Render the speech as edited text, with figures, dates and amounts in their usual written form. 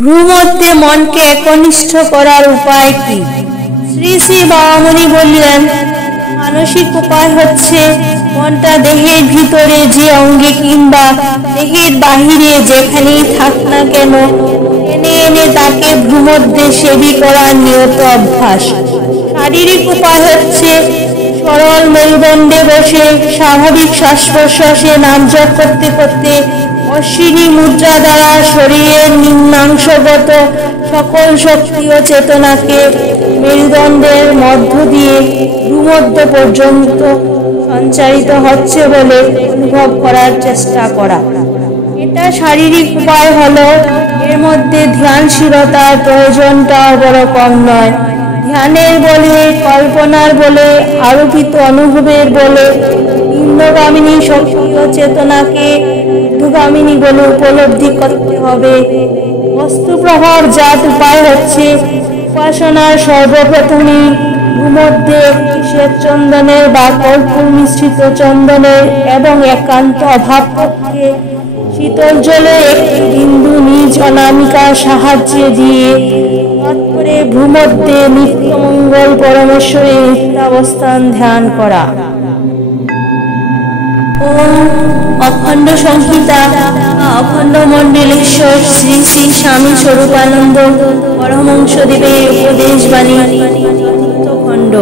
ভ্রূমধ্যে মনকে একনিষ্ঠ করার উপায় কি? শ্রী শ্রী বাবামণি বললেন, মানসিক উপায় হচ্ছে মনটা দেহের ভিতরে যে অঙ্গে কিংবা দেহের বাহিরে যেখানেই থাক না কেন এনে এনে তাকে ভ্রূমধ্যে সেবী করার নিয়ত অভ্যাস। শারীরিক উপায় হচ্ছে সরল মেরুদণ্ডে বসে স্বাভাবিক শ্বাস প্রশ্বাসে নাম জপ করতে করতে অশ্বিনী মুদ্রা দ্বারা শরীরের নিম্নাংশগত সকল শক্তি ও চেতনাকে মেরুদণ্ডের মধ্য দিয়ে ভ্রূমধ্য পর্যন্ত সঞ্চারিত হচ্ছে বলে অনুভব করার চেষ্টা করা। এটা শারীরিক উপায় হলো। এর মধ্যে ধ্যানশীলতার প্রয়োজনটাও বড় কম নয়। ধ্যানের বলে, কল্পনার বলে, আরোপিত অনুভবের বলে নিম্নগামিনী শক্তি ও চেতনাকে ঊর্ধ্বগামিনী বলে উপলব্ধি করতে হবে। বস্তুপ্রভাব জাত উপায় হচ্ছে উপাসনার সর্বপ্রথমেই ভূমধ্যে একটি শ্বেত চন্দনের বা কর্পূর মিশ্রিত চন্দনের এবং একান্ত অভাবপক্ষে শীতল জলে একটি বিন্দু নিজ অনামিকার সাহায্যে দিয়ে তৎপরে ভূমধ্যে নিত্যমঙ্গল পরমেশ্বরের নিত্যাবস্থান ধ্যান করা। ওম অখণ্ড সংহিতা অখণ্ড মণ্ডলেশ্বর শ্রী শ্রী স্বামী স্বরূপানন্দ পরমহংসদেবের উপদেশ বাণী চতুর্থ খণ্ড।